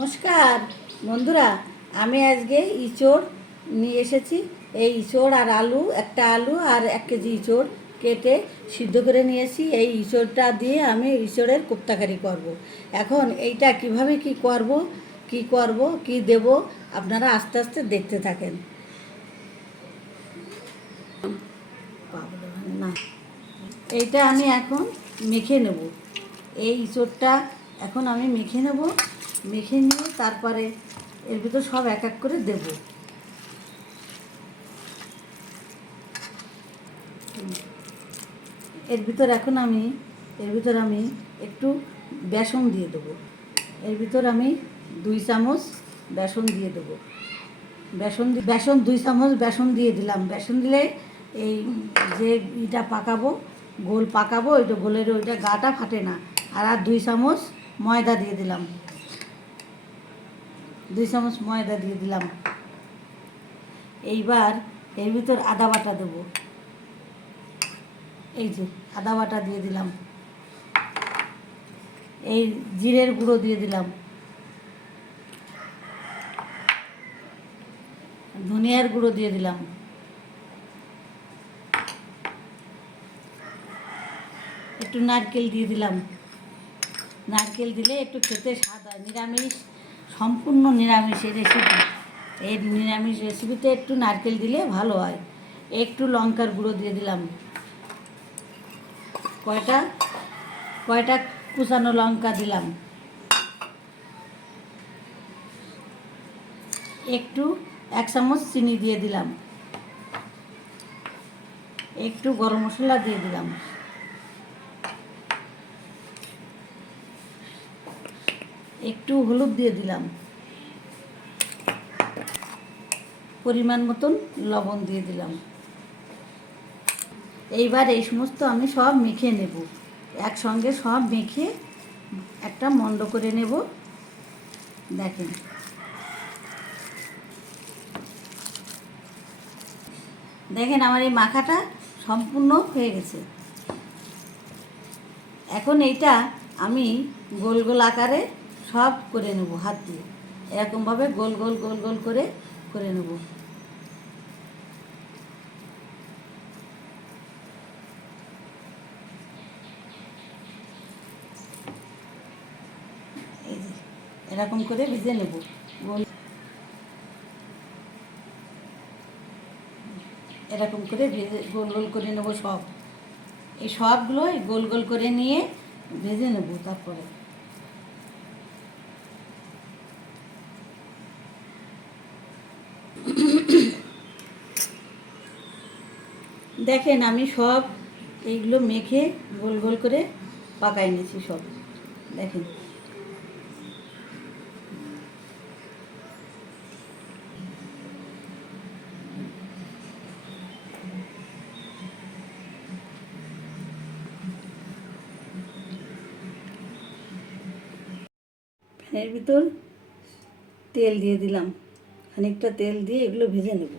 নমস্কার। বন্ধুরা, আমি আজকে ইঁচড় নিয়ে এসেছি। এই ইঁচড় আর আলু, একটা আলু আর এক কেজি ইঁচড় কেটে সিদ্ধ করে নিয়েছি। এই ইঁচড়টা দিয়ে আমি ইঁচড়ের কোপ্তাকারি করব। এখন এইটা কীভাবে কি করব কি করব, কি দেব, আপনারা আস্তে আস্তে দেখতে থাকেন। না। এইটা আমি এখন মেখে নেব। এই ইঁচড়টা এখন আমি মেখে নেব। মেখে নিয়ে তারপরে এর ভিতর সব এক এক করে দেব। এর ভিতর এখন আমি, এর ভিতর আমি একটু বেসন দিয়ে দেবো। এর ভিতর আমি দুই চামচ বেসন দিয়ে দেবো। বেসন বেসন, দুই চামচ বেসন দিয়ে দিলাম। বেসন দিলে এই যে ইটা পাকাবো, গোল পাকাবো, ওইটা গোলের ওইটা গাটা ফাটে না। আর আর দুই চামচ ময়দা দিয়ে দিলাম। দুই চামচ ময়দা দিয়ে দিলাম। এইবার এর ভিতর আদা বাটা দেবো। এই যে, আদা বাটা দিয়ে দিলাম। এই জিরের গুঁড়ো দিয়ে দিলাম। ধনিয়ার গুঁড়ো দিয়ে দিলাম। একটু নারকেল দিয়ে দিলাম। নারকেল দিলে একটু খেতে স্বাদ হয়, নিরামিষ। সম্পূর্ণ নিরামিষ রেসিপি এই নিরামিষ রেসিপিতে একটু নারকেল দিলে ভালো হয়। একটু লঙ্কার গুঁড়ো দিয়ে দিলাম। কয়টা? কয়টা কুচানো লঙ্কা দিলাম। একটু এক চামচ চিনি দিয়ে দিলাম। একটু গরম মশলা দিয়ে দিলাম। একটু হলুদ দিয়ে দিলাম। পরিমাণ মতন লবণ দিয়ে দিলাম। এইবার এই সমস্ত আমি সব মেখে নেব। একসঙ্গে সব মেখে একটা মন্ড করে নেব। দেখেন। দেখেন আমার এই মাখাটা সম্পূর্ণ হয়ে গেছে। এখন এইটা আমি গোল গোল আকারে সব করে নেব হাত দিয়ে। এরকমভাবে গোল গোল গোল গোল করে করে নেব। এরকম করে ভেজে নেব। গোল এরকম করে ভেজে, গোল গোল করে নেব সব। এই সবগুলো গোল গোল করে নিয়ে ভেজে নেব তারপরে। দেখেন আমি সব এইগুলো মেখে গোল গোল করে পাকাই নিয়েছি সব। দেখেন। ফ্যানের ভিতর তেল দিয়ে দিলাম। খানিকটা তেল দিয়ে এগুলো ভেজে নেব।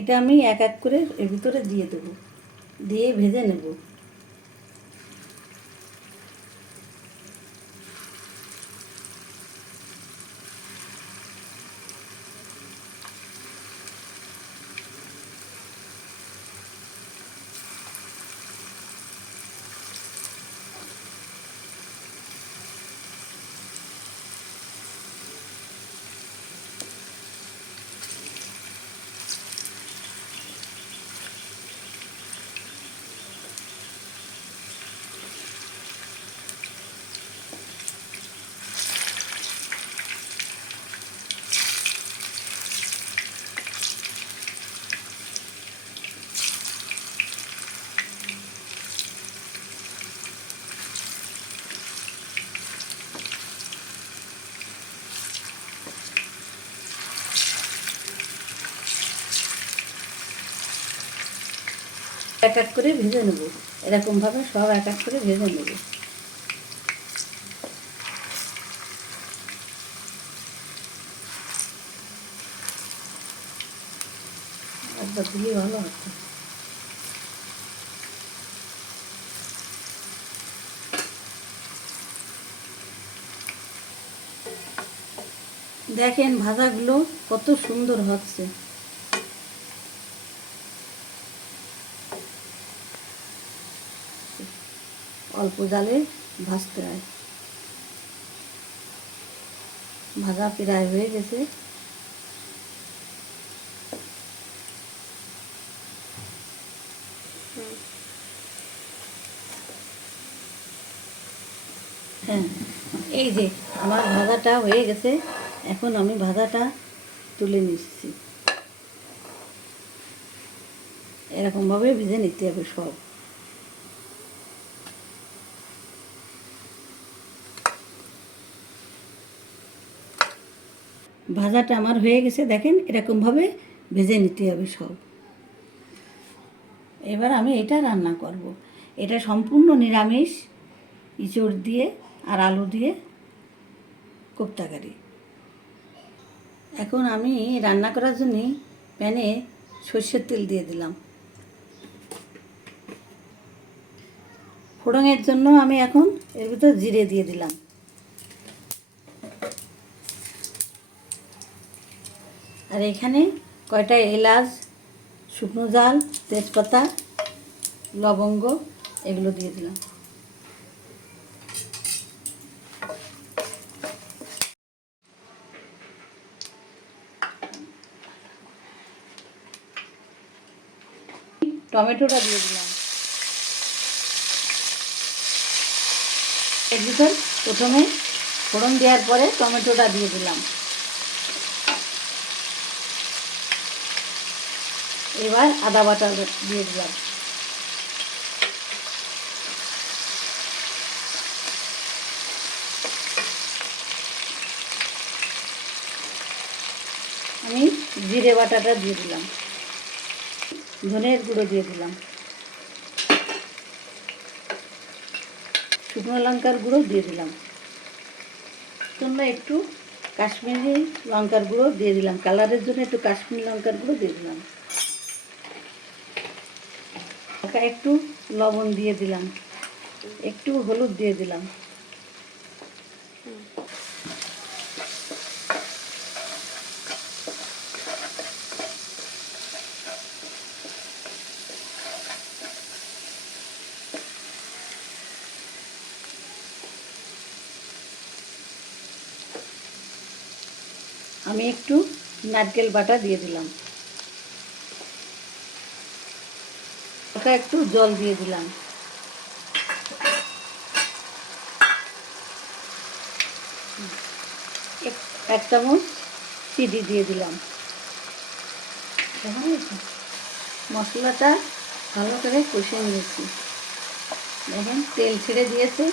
এটা আমি এক এক করে এর ভিতরে দিয়ে দেবো। দিয়ে ভেজে নেব। এক এক করে ভেজে নেব। এরকমভাবে সব এক এক করে ভেজে নেব। একবার ভালো হতো। দেখেন ভাজাগুলো কত সুন্দর হচ্ছে। অল্প জালে ভাজতে হয়। ভাজা প্রায় হয়ে গেছে। হ্যাঁ এই যে আমার ভাজাটা হয়ে গেছে, এখন আমি ভাজাটা তুলে নিচ্ছি। এরকমভাবে ভিজে নিতে হবে সব। ভাজাটা আমার হয়ে গেছে, দেখেন এরকমভাবে ভেজে নিতে হবে সব। এবার আমি এটা রান্না করব। এটা সম্পূর্ণ নিরামিষ, ইঁচড় দিয়ে আর আলু দিয়ে কোপ্তাকারি। এখন আমি রান্না করার জন্য প্যানে সর্ষের তেল দিয়ে দিলাম। ফোড়নের জন্য আমি এখন এর ভিতর জিরে দিয়ে দিলাম। আর এখানে কয়টা এলাচ, শুকনো জাল, তেজপাতা, লবঙ্গ, এগুলো দিয়ে দিলাম। টমেটোটা দিয়ে দিলাম। এর ভিতর প্রথমে ফোড়ন দেওয়ার পরে টমেটোটা দিয়ে দিলাম। এবার আদা বাটা দিয়ে দিলাম। আমি জিরে বাটাটা দিয়ে দিলাম। ধনের গুঁড়ো দিয়ে দিলাম। শুকনো লঙ্কার গুঁড়ো দিয়ে দিলাম। তোমরা একটু কাশ্মীরি লঙ্কার গুঁড়ো দিয়ে দিলাম। কালারের জন্য একটু কাশ্মীরি লঙ্কার গুঁড়ো দিয়ে দিলাম। হালকা একটু লবণ দিয়ে দিলাম। একটু হলুদ দিয়ে দিলাম। আমি একটু নারকেল বাটা দিয়ে দিলাম। হালকা একটু জল দিয়ে দিলাম। এক- চামচ চিনি দিয়ে দিলাম। মশলাটা ভালো করে কষে নিয়েছি। দেখেন, তেল ছেড়ে দিয়েছে,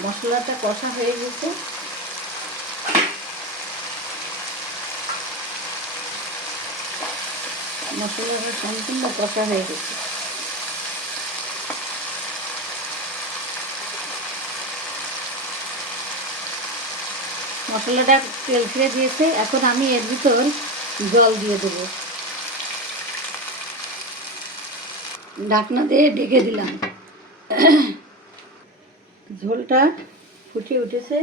মশলাটা কষা হয়ে গেছে। মশলাটা সম্পূর্ণ কষা হয়ে গেছে। মশলাটা তেল ছেড়ে দিয়েছে, এখন আমি এর ভিতর জল দিয়ে দেবো। ঢাকনা দিয়ে ঢেকে দিলাম। ঝোলটা ফুটে উঠেছে,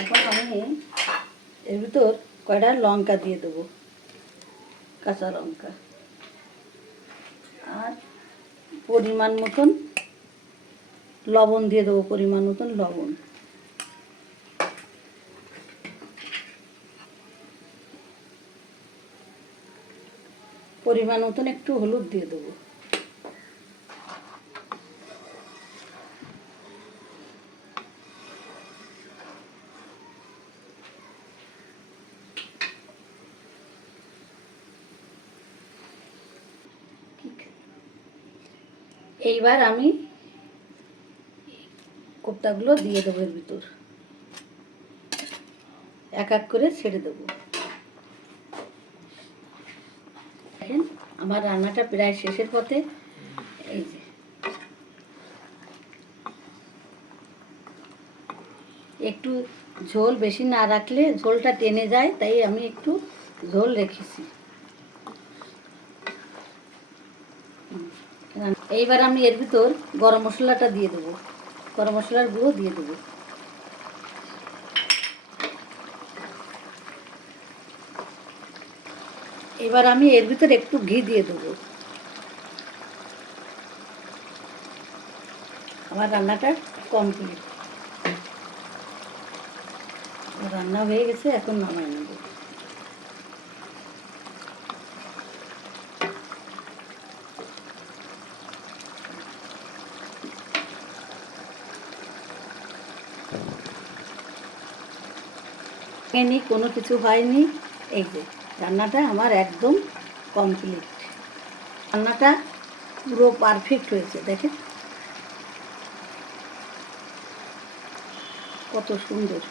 এখন আমি এর ভিতর কয়টা লঙ্কা দিয়ে দেবো। কাঁচা লঙ্কা। আর পরিমাণ মতন লবণ দিয়ে দেবো, পরিমাণ মতন লবণ। পরিমাণ মতন একটু হলুদ দিয়ে দেবো। এইবার আমি কোপ্তাগুলো দিয়ে দেবো এর ভিতর। এক এক করে ছেড়ে দেবো। দেখেন, আমার রান্নাটা প্রায় শেষের পথে। এই যে। একটু ঝোল বেশি না রাখলে ঝোলটা টেনে যায়, তাই আমি একটু ঝোল রেখেছি। এইবার আমি এর ভিতর গরম মশলাটা দিয়ে দেবো। গরম মশলার গুঁড়ো দিয়ে দেবো। এবার আমি এর ভিতরে একটু ঘি দিয়ে দেবো। আমার রান্নাটা কমপ্লিট রান্না হয়ে গেছে, এখন নামাই নেব। কোনো কিছু হয়নি, এই যে। রান্নাটা আমার একদম কমপ্লিট রান্নাটা পুরো পারফেক্ট হয়েছে, দেখেন। কত সুন্দর।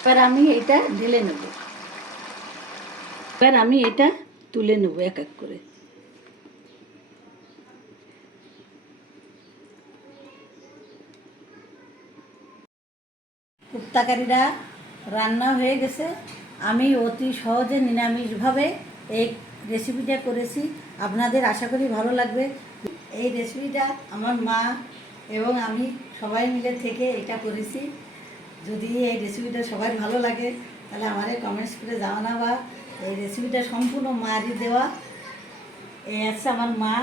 এবার আমি এটা ঢেলে নেব। এবার আমি এটা তুলে নেব এক এক করে। কুপ্তাকারীরা রান্না হয়ে গেছে। আমি অতি সহজে নিরামিষভাবে এই রেসিপিটা করেছি। আপনাদের আশা করি ভালো লাগবে। এই রেসিপিটা আমার মা এবং আমি সবাই মিলে থেকে এটা করেছি। যদি এই রেসিপিটা সবাই ভালো লাগে, তাহলে আমারে কমেন্টস করে জানা বা এই রেসিপিটা সম্পূর্ণ মারই দেওয়া। এই আছে আমার মা।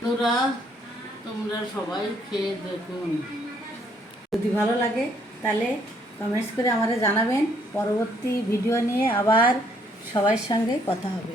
তোরা তোমরা সবাই খেয়ে দেখুন যদি ভালো লাগে, তাহলে কমেন্টস করে আমাদের জানাবেন। পরবর্তী ভিডিও নিয়ে আবার সবার সঙ্গে কথা হবে।